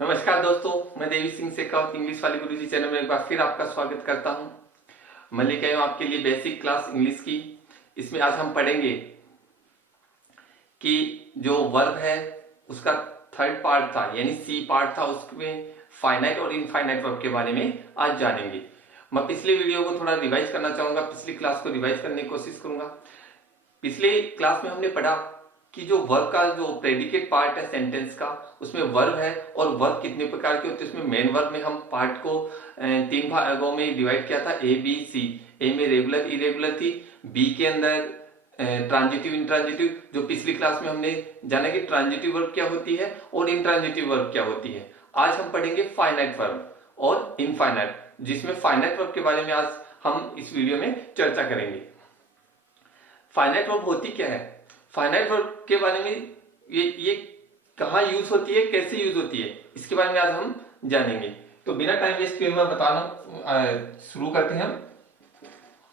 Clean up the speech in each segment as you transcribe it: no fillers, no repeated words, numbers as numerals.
नमस्कार दोस्तों, मैं देवी सिंह शेखावत इंग्लिश वाले गुरुजी चैनल में एक बार फिर आपका स्वागत करता हूं। मैं लेके आया हूं आपके लिए बेसिक क्लास इंग्लिश की। इसमें आज हम पढ़ेंगे कि जो वर्ब है उसका थर्ड पार्ट था, यानी सी पार्ट था, उसमें फाइनाइट और इनफाइनाइट वर्ब के बारे में आज जानेंगे। मैं पिछले वीडियो को थोड़ा रिवाइज करना चाहूंगा, पिछली क्लास को रिवाइज करने की कोशिश करूंगा। पिछले क्लास में हमने पढ़ा कि जो वर्ब का जो प्रेडिकेट पार्ट है सेंटेंस का, उसमें वर्ब है और वर्ब कितने प्रकार के होते हैं। उसमें मेन वर्ब में हम पार्ट को तीन भागों में डिवाइड किया था, ए बी सी। ए में रेगुलर इरेगुलर थी, बी के अंदर ट्रांजिटिव इंट्रांजिटिव। जो पिछली क्लास में हमने जाना कि ट्रांजिटिव वर्ब क्या होती है और इंट्रांजिटिव वर्ब क्या होती है। आज हम पढ़ेंगे फाइनाइट वर्ब और इनफाइनाइट, जिसमें फाइनाइट वर्ब के बारे में आज हम इस वीडियो में चर्चा करेंगे। फाइनाइट वर्ब होती क्या है, फाइनाइट वर्ब के बारे में ये कहाँ यूज होती है, कैसे यूज होती है, इसके बारे में आज हम जानेंगे। तो बिना टाइम वेस्ट किए मैं बताना शुरू करते हैं हम।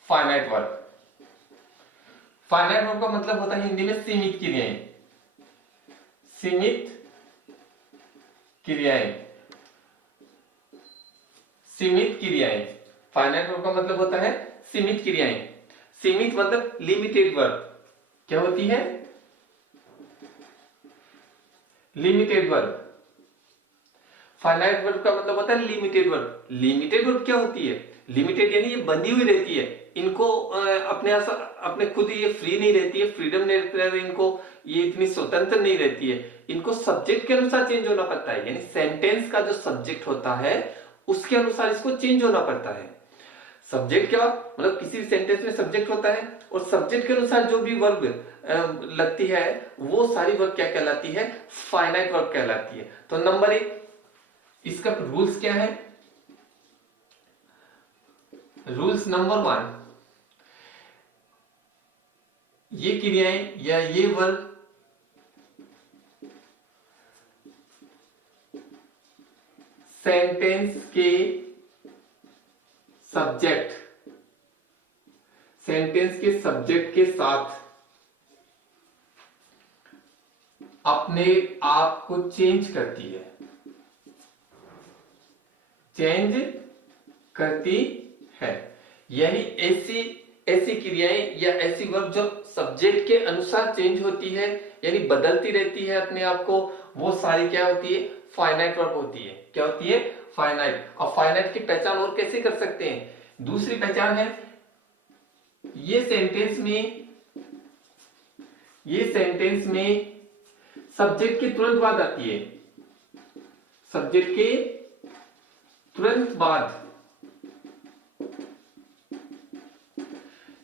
फाइनाइट वर्ब, फाइनाइट वर्ब का मतलब होता है हिंदी में सीमित क्रियाएं। सीमित क्रियाएं, सीमित क्रियाएं। फाइनाइट वर्ब का मतलब होता है सीमित क्रियाएं। सीमित मतलब लिमिटेड वर्ब। क्या होती है? Limited verb. फाइनाइट वर्ब का मतलब होता है लिमिटेड वर्ब। लिमिटेड वर्ब क्या होती है? लिमिटेड यानी ये बंधी हुई रहती है, इनको अपने खुद ये फ्री नहीं रहती है, फ्रीडम नहीं रहती है इनको, ये इतनी स्वतंत्र नहीं रहती है। इनको सब्जेक्ट के अनुसार चेंज होना पड़ता है, यानी सेंटेंस का जो सब्जेक्ट होता है उसके अनुसार इसको चेंज होना पड़ता है। सब्जेक्ट क्या मतलब, किसी सेंटेंस में सब्जेक्ट होता है और सब्जेक्ट के अनुसार जो भी वर्ब लगती है वो सारी वर्ब क्या कहलाती है? फाइनाइट वर्ब कहलाती है। तो नंबर एक, इसका रूल्स क्या है? रूल्स नंबर वन, ये क्रियाएं या ये वर्ब सेंटेंस के सब्जेक्ट, सेंटेंस के सब्जेक्ट के साथ अपने आप को चेंज करती है, चेंज करती है। यानी ऐसी ऐसी क्रियाएं या ऐसी वर्ब जो सब्जेक्ट के अनुसार चेंज होती है, यानी बदलती रहती है अपने आप को, वो सारी क्या होती है? फाइनाइट वर्ब होती है। क्या होती है? फाइनाइट। और फाइनाइट की पहचान और कैसे कर सकते हैं? दूसरी पहचान है, ये सेंटेंस में सब्जेक्ट के तुरंत बाद आती है। सब्जेक्ट के तुरंत बाद,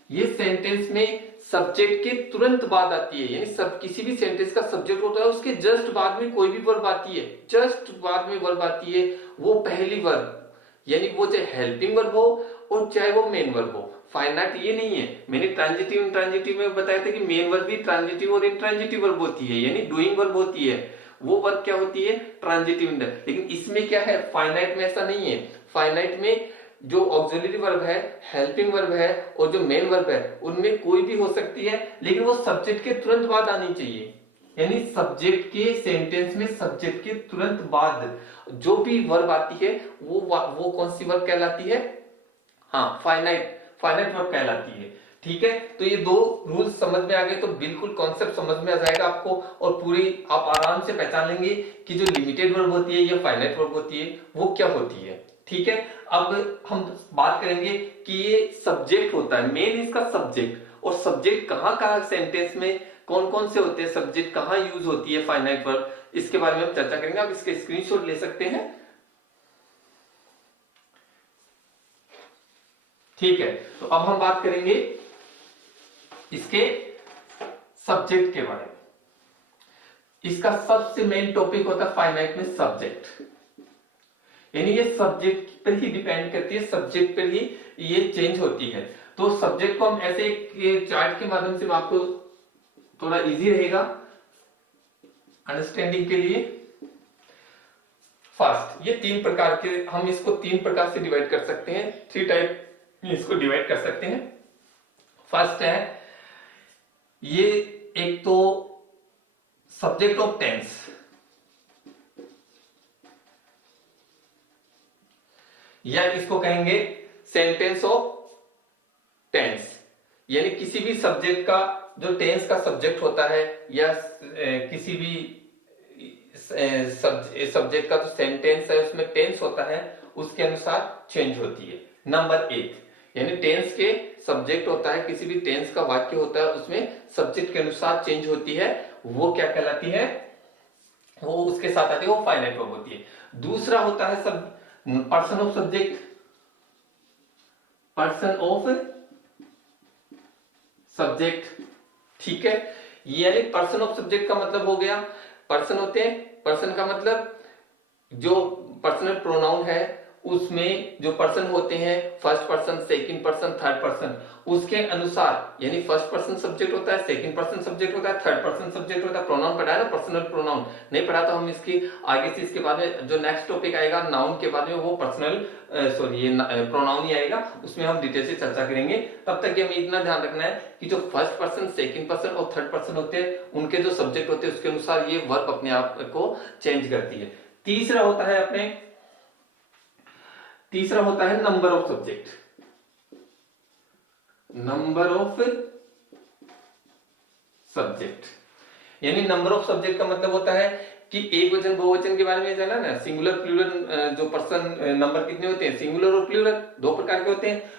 ये सेंटेंस में सब्जेक्ट के तुरंत बाद आती है। यानी सब किसी भी सेंटेंस का सब्जेक्ट होता है उसके जस्ट बाद में कोई भी वर्ब आती है, जस्ट बाद में वर्ब आती है, वो पहली वर्ब, यानी वो चाहे हेल्पिंग वर्ब हो और चाहे वो मेन वर्ब हो। फाइनाइट ये नहीं है। मैंने ट्रांजिटिव इंट्रांजिटिव में बताया था कि मेन वर्ब भी ट्रांजिटिव और इंट्रांजिटिव वर्ब होती है, यानी डूइंग वर्ब होती है, वो वर्ब क्या होती है? ट्रांजिटिव। लेकिन इसमें क्या है? फाइनाइट में ऐसा नहीं है। फाइनाइट में जो ऑक्सिलरी वर्ब है, हेल्पिंग वर्ब है और जो मेन वर्ब है, उनमें कोई भी हो सकती है, लेकिन वो सब्जेक्ट के तुरंत बाद आनी चाहिए। यानी सब्जेक्ट के सेंटेंस में सब्जेक्ट के तुरंत बाद जो भी वर्ब आती है वो कौन सी वर्ब कहलाती है? हाँ, फाइनाइट वर्ब कहलाती है। ठीक है, तो ये दो रूल्स समझ में आ गए तो बिल्कुल कॉन्सेप्ट समझ में आ जाएगा आपको, और पूरी आप आराम से पहचान लेंगे कि जो लिमिटेड वर्ब होती है या फाइनाइट वर्ब होती है वो क्या होती है। ठीक है, अब हम बात करेंगे कि ये सब्जेक्ट होता है, मेन इसका सब्जेक्ट, और सब्जेक्ट कहाँ कहाँ सेंटेंस में कौन कौन से होते हैं, सब्जेक्ट कहाँ यूज होती है फाइनाइट वर्ब, इसके बारे में हम चर्चा करेंगे। आप इसके स्क्रीनशॉट ले सकते हैं। ठीक है, तो अब हम बात करेंगे इसके सब्जेक्ट के बारे में। इसका सबसे मेन टॉपिक होता है फाइनाइट में सब्जेक्ट, यानी ये सब्जेक्ट पर ही डिपेंड करती है, सब्जेक्ट पर ही ये चेंज होती है। तो सब्जेक्ट को हम ऐसे एक चार्ट के माध्यम से आपको थोड़ा इजी रहेगा अंडरस्टैंडिंग के लिए। फर्स्ट, ये तीन प्रकार के, हम इसको तीन प्रकार से डिवाइड कर सकते हैं, थ्री टाइप में इसको डिवाइड कर सकते हैं। फर्स्ट है ये, एक तो सब्जेक्ट ऑफ टेंस, या इसको कहेंगे सेंटेंस ऑफ टेंस, यानी किसी भी सब्जेक्ट का जो टेंस का सब्जेक्ट होता है या किसी भी सब्जेक्ट का जो सेंटेंस है उसमें टेंस होता है उसके अनुसार चेंज होती है। नंबर 1, यानी टेंस के सब्जेक्ट होता है, किसी भी टेंस का वाक्य होता है उसमें सब्जेक्ट के अनुसार चेंज होती है, वो क्या कहलाती है, वो उसके साथ आती है, वो फाइनाइट वर्ब होती है। दूसरा होता है सब person of subject, person of subject, ठीक है। यानी पर्सन ऑफ सब्जेक्ट का मतलब हो गया, पर्सन होते हैं, पर्सन का मतलब जो पर्सनल प्रोनाउन है उसमें जो पर्सन होते हैं first person, second person, third person, उसके अनुसार, यानी फर्स्ट पर्सन सब्जेक्ट होता है, सेकंड पर्सन सब्जेक्ट होता है, थर्ड पर्सन सब्जेक्ट होता है। प्रोनाउन पढ़ा है ना, पर्सनल प्रोनाउन नहीं पढ़ा तो हम इसकी आगे से इसके बाद में जो नेक्स्ट टॉपिक आएगा नाउन के बाद में वो पर्सनल ये प्रोनाउन ही आएगा, उसमें हम डिटेल से चर्चा करेंगे। तब तक हमें इतना ध्यान रखना है कि जो फर्स्ट पर्सन, सेकंड पर्सन और थर्ड पर्सन होते हैं उनके जो सब्जेक्ट होते हैं उसके अनुसार ये वर्ब अपने आप को चेंज करती है। तीसरा होता है number of subject, number of subject, यानी नंबर ऑफ सब्जेक्ट का मतलब होता है कि एक वचन बहुवचन के बारे में जाना ना, सिंगुलर प्लूरल, जो पर्सन नंबर कितने होते हैं, सिंगुलर और प्लूरल दो प्रकार के होते हैं,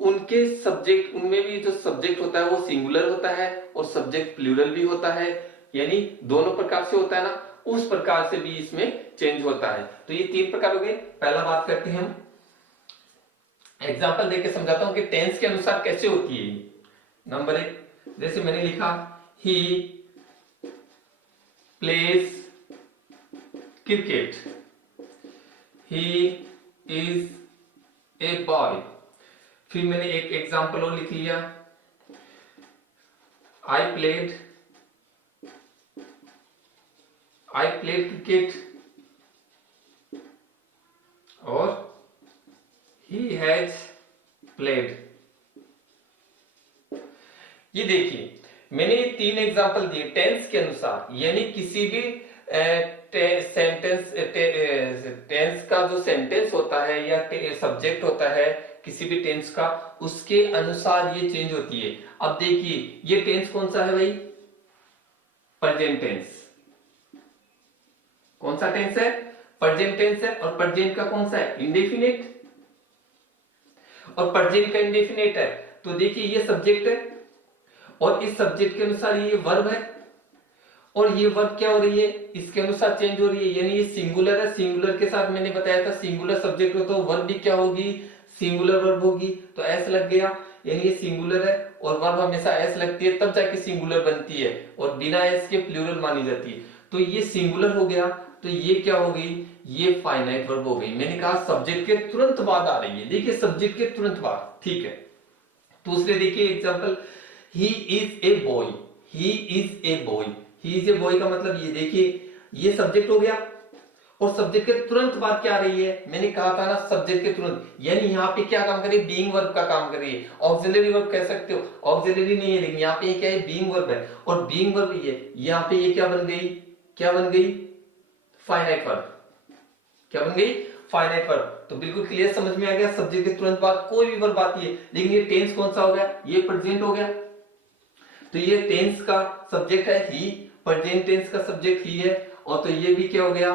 उनके सब्जेक्ट, उनमें भी जो सब्जेक्ट होता है वो सिंगुलर होता है और सब्जेक्ट प्लूरल भी होता है, यानी दोनों प्रकार से होता है ना, उस प्रकार से भी इसमें चेंज होता है। तो ये 3 प्रकार हो गए। पहला बात करते हैं हम, एग्जांपल देके समझाता हूं कि टेंस के अनुसार कैसे होती है। नंबर 1, जैसे मैंने लिखा he plays cricket, he is a boy. फिर मैंने एक एग्जांपल और लिख लिया, आई प्लेड क्रिकेट और ही हैज प्लेड। ये देखिए मैंने 3 एग्जांपल दिए टेंस के अनुसार, यानी किसी भी टेंस का जो सेंटेंस होता है या सब्जेक्ट होता है किसी भी टेंस का, उसके अनुसार ये चेंज होती है। अब देखिए ये टेंस कौन सा है भाई, प्रेजेंट टेंस। कौन सा टेंस है, प्रेजेंट टेंस है, और प्रेजेंट का कौन सा है, इंडेफिनिट, और प्रेजेंट का इंडेफिनिट है। तो देखिए ये सब्जेक्ट है और इस सब्जेक्ट के अनुसार ये वर्ब है, और ये वर्ब क्या हो रही है, इसके अनुसार चेंज हो रही है, यानी ये सिंगुलर है। सिंगुलर के साथ मैंने बताया था सिंगुलर सब्जेक्ट हो तो वर्ब भी क्या होगी, सिंगुलर वर्ब होगी, तो एस लग गया, यानी ये सिंगुलर है और वर्ब हमेशा एस लगती है तब जाके सिंगुलर बनती है, और बिना एस के प्लूरल मानी जाती है। तो ये सिंगुलर हो गया, तो ये क्या हो गई, ये फाइनाइट वर्ब हो गई। मैंने कहा सब्जेक्ट के तुरंत बाद आ रही है, देखिए सब्जेक्ट के तुरंत बाद, ठीक है। दूसरे देखिए example, he is a boy, he is a boy, he is a boy का मतलब ये देखिए ये सब्जेक्ट हो गया, और सब्जेक्ट के तुरंत बाद क्या आ रही है, मैंने कहा था ना सब्जेक्ट के तुरंत, यानी यहाँ पे क्या काम कर रही है, बीइंग वर्ब का काम कर रही है। ऑक्सिलरी वर्ब कह सकते हो, ऑक्सिलरी नहीं है लेकिन यहाँ पे क्या है, बीइंग वर्ब है, और बीइंग वर्ब ये यहाँ पे ये क्या बन गई, फाइनाइट वर्ब। क्या बन गई, फाइनाइट वर्ब। तो बिल्कुल क्लियर समझ में आ गया, सब्जेक्ट के तुरंत बाद कोई भी वर्ब आती है, लेकिन ये टेंस कौन सा हो गया, ये प्रेजेंट हो गया। तो ये टेंस का सब्जेक्ट है ही, प्रेजेंट टेंस का सब्जेक्ट ही है, और तो ये भी क्या हो गया,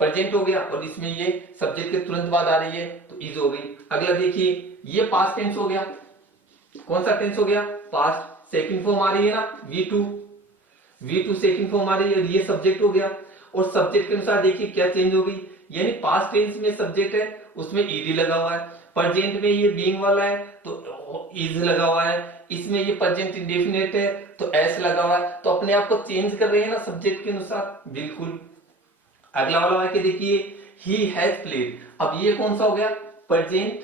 प्रेजेंट हो गया, और इसमें ये सब्जेक्ट के तुरंत बाद आ रही है तो इज हो गई। अगला देखिए ये पास्ट टेंस हो गया, कौन सा टेंस हो गया, पास्ट, सेकंड फॉर्म आ रही है ना, V2 सेकंड फॉर्म आ रही है, ये सब्जेक्ट हो गया, और सब्जेक्ट के अनुसार देखिए क्या चेंज हो गई, यानी पास्ट टेंस में सब्जेक्ट है उसमें ईडी लगा हुआ है, प्रेजेंट में ये बीइंग वाला है तो इज लगा हुआ है, इसमें ये प्रेजेंट इंडेफिनिट है तो एस लगा हुआ है, तो अपने आप को चेंज कर रहे हैं ना सब्जेक्ट के अनुसार, बिल्कुल। अगला वाला वाक्य देखिए, ही हैज प्लेड, अब ये कौन सा हो गया, प्रेजेंट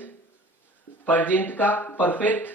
का परफेक्ट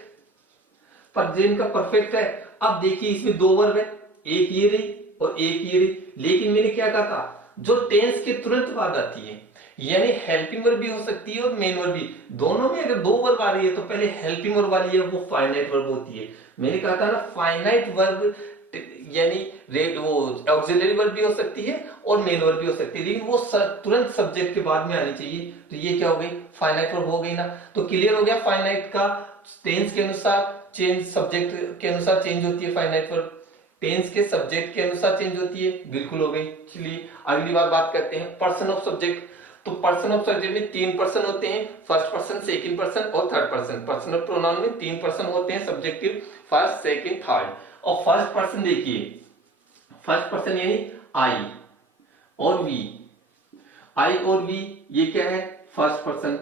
है। अब देखिए इसमें 2 वर्ब है, एक ये रही और एक ये रही, लेकिन मैंने क्या कहा था, जो टेंस के तुरंत बाद आती है, यानी हेल्पिंग वर्ब भी हो सकती है और मेन वर्ब भी, दोनों में अगर 2 वर्ब आ रही है तो पहले हेल्पिंग वर्ब वाली है वो फाइनाइट वर्ब होती है। मैंने कहा था ना फाइनाइट वर्ब यानी वो ऑक्सिलरी वर्ब भी हो सकती है और मेन वर्ब भी हो सकती है, लेकिन वो तुरंत सब्जेक्ट के बाद में आनी चाहिए। तो ये क्या हो गई, फाइनाइट वर्ब हो गई ना। तो क्लियर हो गया, फाइनाइट का टेंस के अनुसार चेंज, सब्जेक्ट के अनुसार चेंज होती है फाइनाइट वर्ब, टेंस के सब्जेक्ट के अनुसार चेंज होती है, बिल्कुल हो गई। चलिए अगली बात करते हैं पर्सन ऑफ सब्जेक्ट। तो पर्सन ऑफ सब्जेक्ट में 3 पर्सन होते हैं, फर्स्ट पर्सन, सेकंड पर्सन और थर्ड पर्सन। पर्सनल प्रोनाउन में 3 पर्सन होते हैं, सब्जेक्टिव, फर्स्ट, सेकंड, थर्ड। और फर्स्ट पर्सन देखिए, फर्स्ट पर्सन यानी आई और वी, आई और वी ये क्या है, फर्स्ट पर्सन,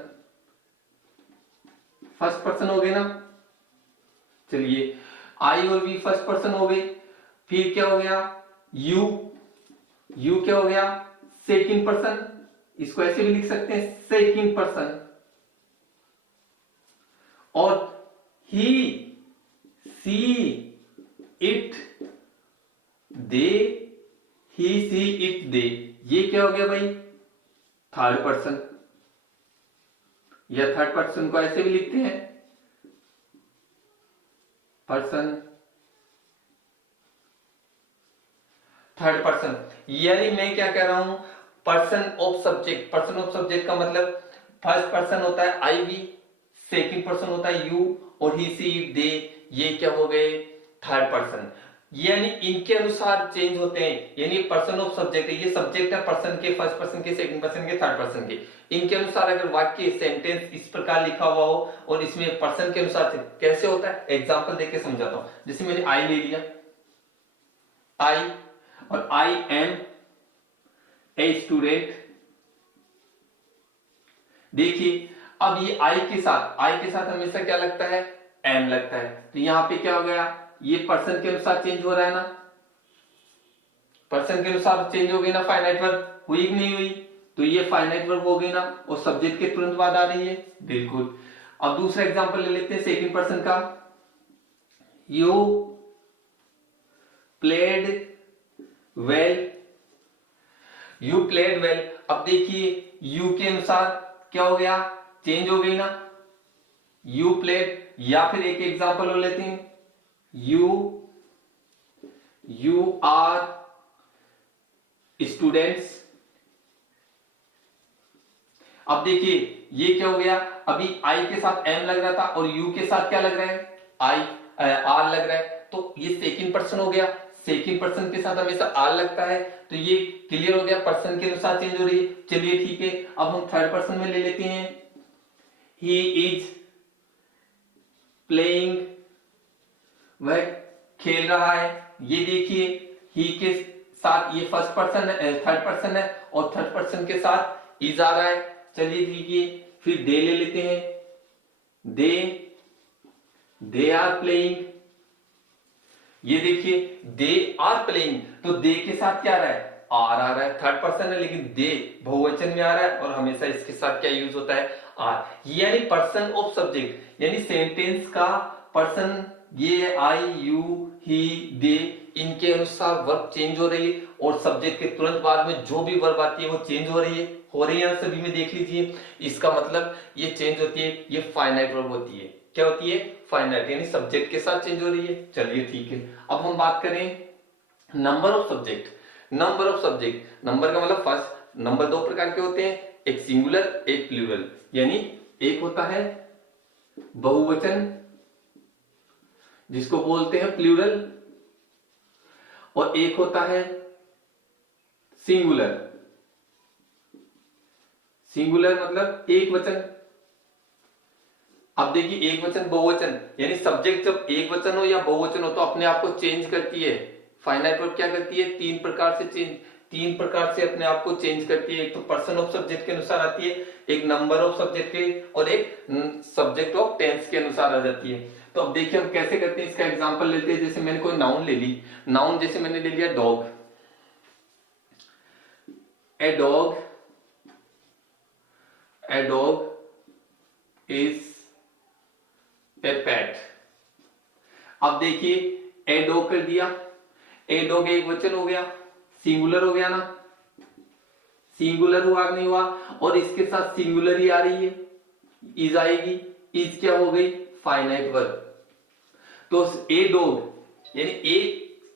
फर्स्ट पर्सन हो गए ना। चलिए आई और वी फर्स्ट पर्सन हो गए, फिर क्या हो गया, यू, यू क्या हो गया, सेकंड पर्सन, इसको ऐसे भी लिख सकते हैं सेकंड पर्सन। और ही, सी, it, they, he, C, it, दे, ये क्या हो गया भाई, थर्ड पर्सन। या थर्ड पर्सन को ऐसे भी लिखते हैं पर्सन, थर्ड पर्सन। यानी मैं क्या कह रहा हूं, person of subject, person of subject का मतलब फर्स्ट पर्सन होता है आई वी, सेकंड पर्सन होता है यू, और ही, सी, इट, दे, ये क्या हो गए, थर्ड पर्सन। यानी इनके अनुसार चेंज होते हैं, यानी पर्सन ऑफ सब्जेक्ट है, ये सब्जेक्ट है पर्सन के, फर्स्ट पर्सन के, सेकंड पर्सन के, थर्ड पर्सन के। इनके अनुसार अगर वाक्य, सेंटेंस इस प्रकार लिखा हुआ हो और इसमें पर्सन के अनुसार कैसे होता है, एग्जांपल देके समझाता हूं। जैसे मैंने आई ले लिया, आई, और आई एम ए स्टूडेंट। देखिए अब ये आई के साथ हमेशा क्या लगता है, एम लगता है। तो यहां पे क्या हो गया, ये पर्सन के अनुसार चेंज हो रहा है ना, पर्सन के अनुसार चेंज हो गई ना, फाइनाइट वर्ब हुई कि नहीं हुई, तो ये फाइनाइट वर्ब हो गई ना, और सब्जेक्ट के तुरंत बाद आ रही है, बिल्कुल। अब दूसरा एग्जांपल ले लेते हैं सेकंड पर्सन का, you played well, you played well. अब देखिए यू के अनुसार क्या हो गया, चेंज हो गई ना, यू प्लेड। या फिर एक एग्जांपल हो लेते हैं, यू आर स्टूडेंट्स। अब देखिए ये क्या हो गया, अभी आई के साथ एम लग रहा था और यू के साथ क्या लग रहा है, आई आर लग रहा है, तो ये सेकंड पर्सन हो गया। सेकंड पर्सन के साथ हमेशा आर लगता है, तो ये क्लियर हो गया, पर्सन के अनुसार चेंज हो रही है। चलिए ठीक है, अब हम थर्ड पर्सन में ले लेते हैं, ही इज प्लेइंग, वह खेल रहा है। ये देखिए ही के साथ ये फर्स्ट पर्सन है, थर्ड पर्सन है, और थर्ड पर्सन के साथ इज आ रहा है। चलिए ठीक है, फिर दे ले लेते हैं, दे आर प्लेइंग। ये देखिए दे आर प्लेइंग, तो दे के साथ क्या आ रहा है, आर आ रहा है, थर्ड पर्सन है लेकिन दे बहुवचन में आ रहा है, और हमेशा इसके साथ क्या यूज होता है, आर। यानी पर्सन ऑफ सब्जेक्ट, यानी सेंटेंस का पर्सन, ये आई, यू, ही, दे, इनके अनुसार वर्ब चेंज हो रही है, और सब्जेक्ट के तुरंत बाद में जो भी वर्ब आती है वो चेंज हो रही है सभी में, देख लीजिए। इसका मतलब ये चेंज होती है, ये फाइनाइट वर्ब होती है। क्या होती है, फाइनाइट, यानी सब्जेक्ट के साथ चेंज हो रही है। चलिए ठीक है, अब हम बात करें number of subject. Number of subject, number का मतलब फर्स्ट नंबर, दो प्रकार के होते हैं, एक सिंगुलर एक प्लूरल। यानी एक होता है बहुवचन जिसको बोलते हैं प्लूरल, और एक होता है सिंगुलर। सिंगुलर मतलब एक वचन। अब देखिए एक वचन बहुवचन, यानी सब्जेक्ट जब एक वचन हो या बहुवचन हो तो अपने आप को चेंज करती है। फाइनाइट वर्ब क्या करती है, तीन प्रकार से अपने आप को चेंज करती है। एक तो पर्सन ऑफ सब्जेक्ट के अनुसार आती है, एक नंबर ऑफ सब्जेक्ट के, और एक सब्जेक्ट ऑफ टेंस के अनुसार आ जाती है। तो अब देखिए हम कैसे करते हैं, इसका एग्जांपल लेते हैं। जैसे मैंने कोई नाउन ले ली, नाउन जैसे मैंने ले लिया dog, a dog is a pet. अब देखिए ए डॉग कर दिया, ए डॉग एक वचन हो गया, सिंगुलर हो गया ना, सिंगुलर हुआ नहीं हुआ, और इसके साथ सिंगुलर ही आ रही है, इज आएगी, इज क्या हो गई, फाइनाइट वर्ब। तो ए डॉग यानी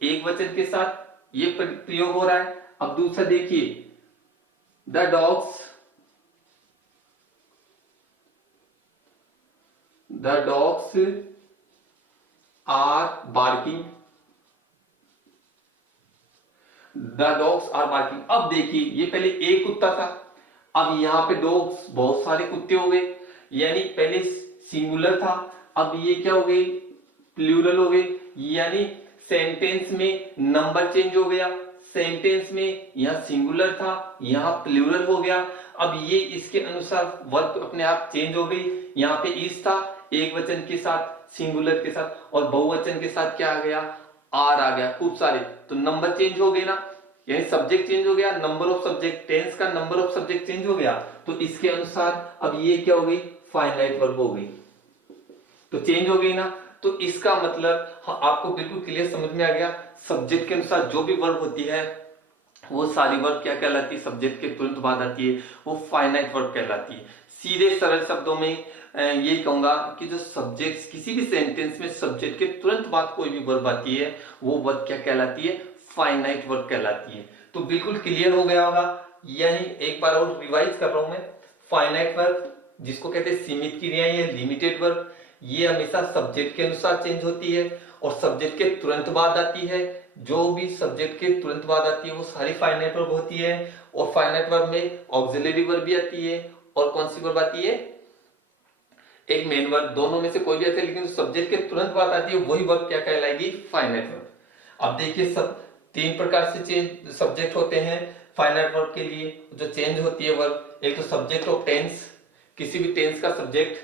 एक वचन के साथ ये प्रयोग हो रहा है। अब दूसरा देखिए, the dogs are barking, the dogs are barking. अब देखिए, ये पहले एक कुत्ता था, अब यहां पे डॉग्स बहुत सारे कुत्ते हो गए, यानी पहले सिंगुलर था, अब ये क्या हो गई, प्लूरल हो गए, यानी सेंटेंस में नंबर चेंज हो गया। सेंटेंस में यहां सिंगुलर था, यहां प्लूरल हो गया। अब ये इसके अनुसार वर्ब अपने आप चेंज हो गई। यहाँ पे इज था एक वचन के साथ, सिंगुलर के साथ, और बहुवचन के साथ क्या आ गया, आर आ गया, खूब सारे। तो नंबर चेंज हो गए ना, यानी सब्जेक्ट चेंज हो गया, नंबर ऑफ सब्जेक्ट, टेंस का नंबर ऑफ सब्जेक्ट चेंज हो गया। तो इसके अनुसार अब ये क्या हो गई, फाइनाइट वर्ब हो गई। तो चेंज हो गई ना, तो इसका मतलब हाँ, आपको बिल्कुल क्लियर समझ में आ गया। सब्जेक्ट के अनुसार जो भी वर्ब होती है वो सारी वर्ब क्या कहलाती है, सब्जेक्ट के तुरंत बाद आती है, वो फाइनाइट वर्ब कहलाती है। सीधे सरल शब्दों में ये कहूंगा कि जो सब्जेक्ट किसी भी सेंटेंस में सब्जेक्ट के तुरंत बाद कोई भी वर्ब आती है वो वर्ब क्या कहलाती है, फाइनाइट वर्ब कहलाती है। तो बिल्कुल क्लियर हो गया होगा। यानी एक बार और रिवाइज कर रहा हूं मैं, फाइनाइट वर्ब जिसको कहते हैं सीमित क्रिया या लिमिटेड वर्ब, ये हमेशा सब्जेक्ट के अनुसार चेंज होती है और सब्जेक्ट के तुरंत बाद आती है। जो भी सब्जेक्ट के तुरंत बाद आती है वो सारी फाइनाइट वर्ब होती है। और फाइनाइट वर्ब में ऑक्सिलरी वर्ब भी आती है और कौन सी वर्ब आती है, एक मेन वर्ब, दोनों में से कोई भी आती है, लेकिन सब्जेक्ट के तुरंत बाद आती है वही वर्ब क्या कहलाएगी, फाइनाइट वर्ब। अब देखिए, सब तीन प्रकार से चेंज सब्जेक्ट होते हैं फाइनाइट वर्ब के लिए, जो चेंज होती है वर्ब। एक तो सब्जेक्ट ऑफ टेंस, किसी भी टेंस का सब्जेक्ट,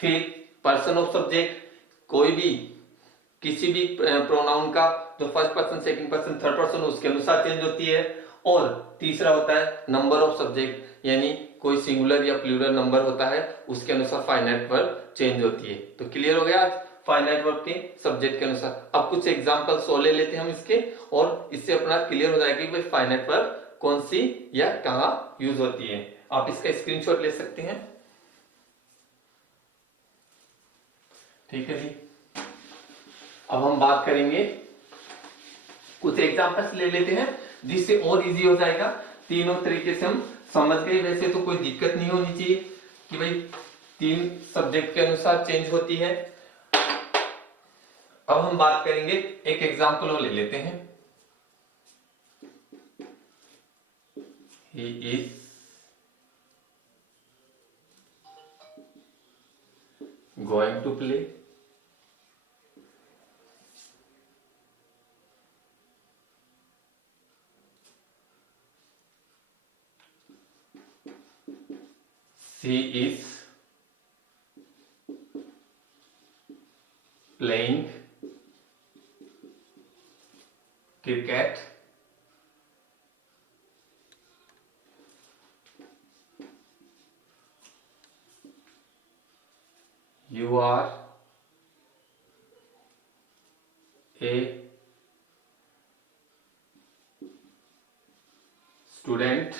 फिर पर्सन ऑफ सब्जेक्ट, कोई भी किसी भी प्रोनाउन का जो first person, second person, third person उसके अनुसार चेंज होती है। और तीसरा होता है नंबर ऑफ सब्जेक्ट, यानी कोई सिंगुलर या प्लूरल नंबर होता है उसके अनुसार फाइनाइट वर्ब चेंज होती है। तो क्लियर हो गया आज फाइनाइट वर्ब के सब्जेक्ट के अनुसार। अब कुछ एग्जांपल्स और ले लेते हैं हम इसके, और इससे अपना क्लियर हो जाएगा कि भाई फाइनाइट वर्ब कौन सी या कहां यूज होती है। आप इसका स्क्रीनशॉट ले सकते हैं। ठीक है जी, अब हम बात करेंगे, कुछ एग्जांपल्स ले लेते हैं जिससे और इजी हो जाएगा। तीनों तरीके से हम समझ गए, वैसे तो कोई दिक्कत नहीं होनी चाहिए कि भाई तीन सब्जेक्ट के अनुसार चेंज होती है। अब हम बात करेंगे, एक एग्जांपल और ले लेते हैं। He is going to play she is playing cricket, you are a student,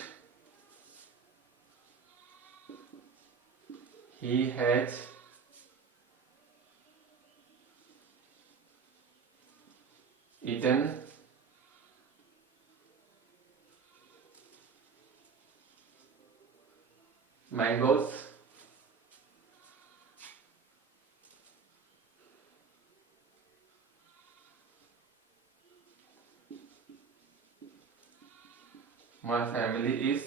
he has eaten mangoes, my family is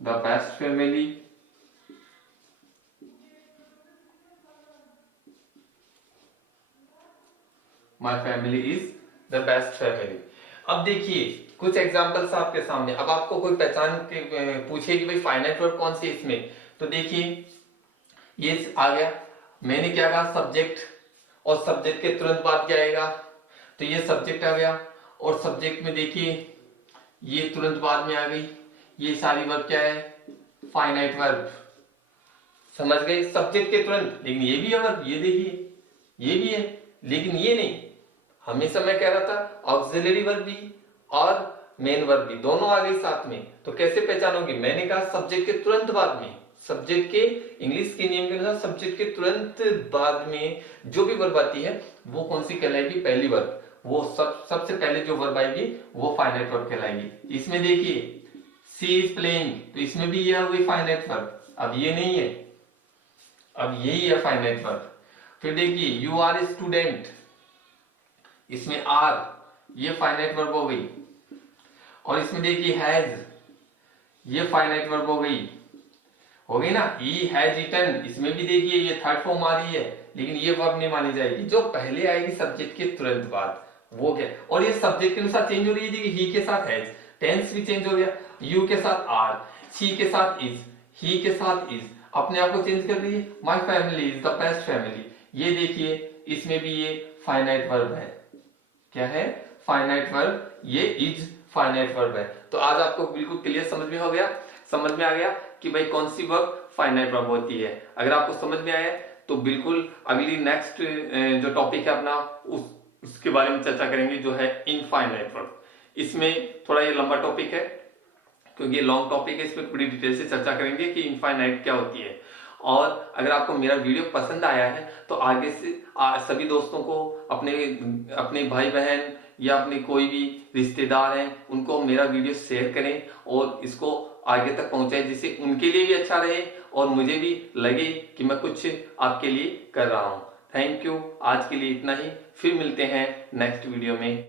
the best family, my family is the best family। अब देखिए कुछ एग्जांपल्स आपके सामने। अब आपको कोई पहचान के पूछे कि भाई फाइनाइट वर्ब कौन सी इसमें, तो देखिए ये आ गया, मैंने क्या कहा, सब्जेक्ट, और सब्जेक्ट के तुरंत बाद क्या आएगा, तो ये सब्जेक्ट आ गया, और सब्जेक्ट में देखिए ये तुरंत बाद में आ गई, ये सारी वर्ब क्या है, फाइनाइट वर्ब। समझ गए, सब्जेक्ट के तुरंत, लेकिन ये भी है वर्ब, ये देखिए ये भी है, लेकिन ये नहीं। हमेशा मैं कह रहा था ऑक्सिलरी वर्ब भी और मेन वर्ब भी दोनों आ गई साथ में, तो कैसे पहचानोगे, मैंने कहा सब्जेक्ट के तुरंत बाद में, सब्जेक्ट के इंग्लिश के नियम के अनुसार सब्जेक्ट के तुरंत बाद में जो भी वर्ब आती है वो कौन सी कहलाएगी, पहली वर्ब। वो सबसे पहले जो वर्ब आएगी वो फाइनाइट वर्ब कहलाएगी। इसमें देखिए सी इज प्लेइंग, तो इसमें भी यह हुई फाइनाइट वर्ब, अब ये नहीं है, अब यही है फाइनाइट वर्ब। फिर देखिए यू आर ए स्टूडेंट, इसमें आर ये फाइनाइट वर्ब हो गई। और इसमें देखिए हैज, ये फाइनाइट वर्ब हो गई ना। ही हैज ईटन, इसमें भी देखिए ये थर्ड फॉर्म आ रही है, लेकिन ये वर्ब नहीं मानी जाएगी। जो पहले आएगी सब्जेक्ट के तुरंत बाद वो क्या, और ये सब्जेक्ट के अनुसार चेंज हो रही है। ही के साथ हैज, टेंस भी चेंज हो गया, यू के साथ आर, शी के साथ इज, ही के साथ इज, अपने आप को चेंज कर रही है। My family is the best family, ये देखिए इसमें भी ये फाइनाइट वर्ब है। क्या है, फाइनाइट वर्ब, ये इज फाइनाइट वर्ब है। तो आज आपको बिल्कुल क्लियर समझ में आ गया कि भाई कौन सी वर्ब फाइनाइट वर्ब होती है। अगर आपको समझ में आया तो बिल्कुल अगली नेक्स्ट जो टॉपिक है अपना उसके बारे में चर्चा करेंगे, जो है इनफाइनाइट वर्ब। इसमें थोड़ा ये लंबा टॉपिक है क्योंकि ये लॉन्ग टॉपिक है, इसमें पूरी डिटेल से चर्चा करेंगे कि इनफाइनाइट क्या होती है। और अगर आपको मेरा वीडियो पसंद आया है तो आगे से सभी दोस्तों को, अपने भाई बहन या अपने कोई भी रिश्तेदार हैं उनको मेरा वीडियो शेयर करें और इसको आगे तक पहुंचाएं, जिससे उनके लिए भी अच्छा रहे और मुझे भी लगे कि मैं कुछ आपके लिए कर रहा हूं। थैंक यू, आज के लिए इतना ही, फिर मिलते हैं नेक्स्ट वीडियो में।